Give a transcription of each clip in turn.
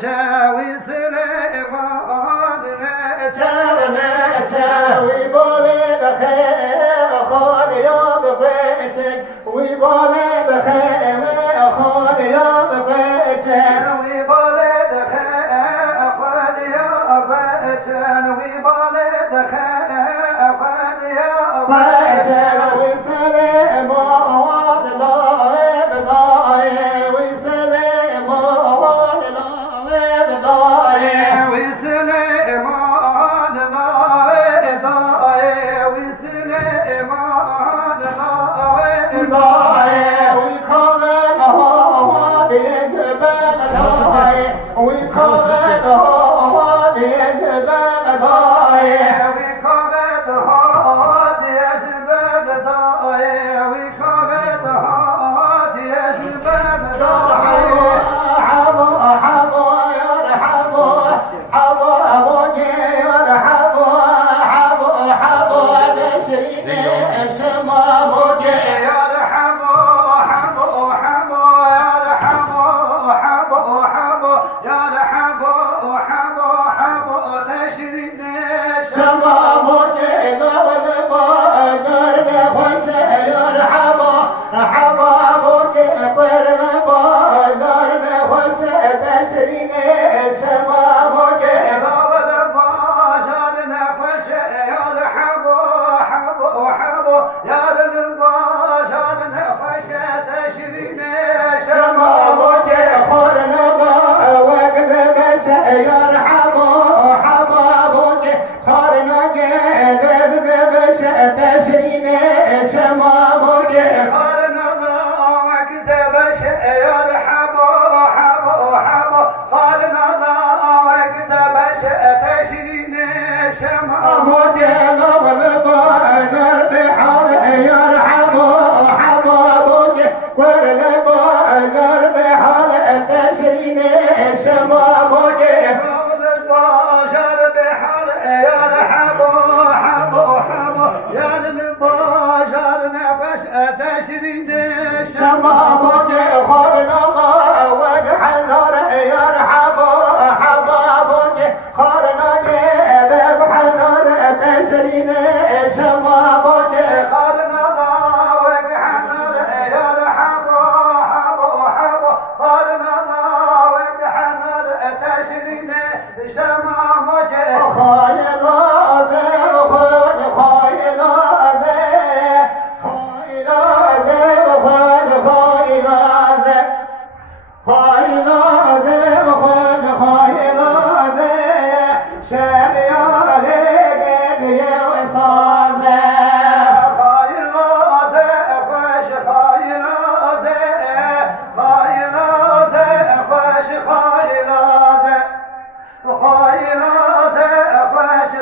چاوی سلیمان چاوی باله بخیر خان یا بچه وی باله بخیر خان یا بچه وی باله بخیر خان یا بچه وی باله بخیر خان یا بچه وی سلیمان لایب دای وی سلیمان لایب دای وی سلیمان لایب دای وی سلیمان لایب دای وی کاغذ ها دیج بلدای وی کاغذ ها دیج بلدای وی کاغذ ها دیج بلدای وی کاغذ ها دیج بلدای حبو حبو يرحبو حبو ابوك يرحبو حبو حبو بشرين شمامك يرحبو حبو حبو يرحبو حبو حبو يرحبو حبو حبو تشرين شمامك قبل بازر نفس يرحبو حبو ابوك قبل بازر نفس تشرين شمامك قبل بازر نفس يرحبو حبو حبو يرحبو بازر نفس تشرين شمامك خرنبا وكذب يرحبو حبابك خرنك ذبذب تشرين شمامك خرنبا وكذب يرحبو حبو حبو خرنبا وكذب تشرين شمامك قبل بازر بحال يرحبو حبابك قبل بازر بحال تشرين شمامك قبل بازر بحال يرحبو حبو حبو يرحبو بازر نفس تشرين شمامك خرنبا وبحنر يرحبو حبابك خرنك بحنر تشرين شمامك خرنبا وبحنر يرحبو حبو حبو خرنبا وبحنر تشرين شمامك خايل ذا خايل ذا خايل ذا خايل ذا خايل ذا خايل ذا شاري عليك يا وصال خايل ذا خوش خايل ذا خايل ذا خوش خايل ذا خايل ذا خوش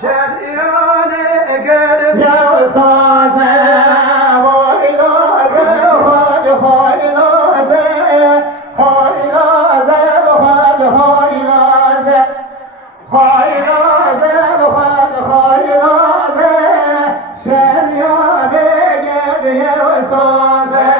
شرياني قلب يا وصازة وإلازة خايلازة خايلازة خايلازة خايلازة خايلازة شرياني قلب يا وصازة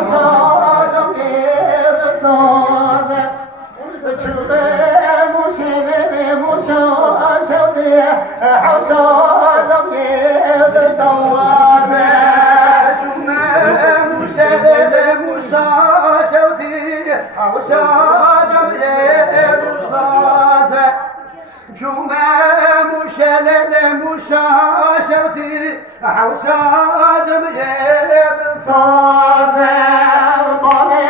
حوشاجم بسازه چوبه موشنه موشا شودی حوشاجم بسازه چوبه موشنه موشا شودی حوشاجم بسازه جمعه مشلل مشاشرتي حوشا جمعه بسازه بالي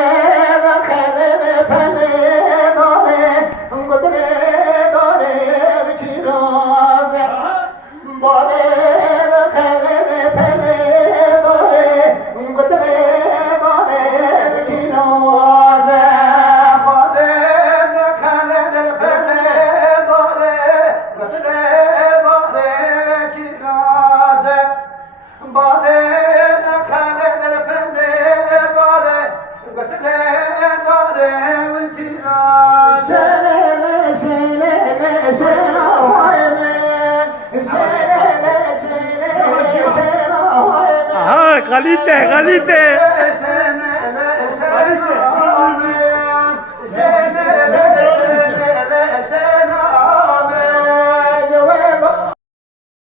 بخلل بني داري قدري داري بچيرازه بالي بخلل بني داري قدري داري بچيرازه Kalite, kalite.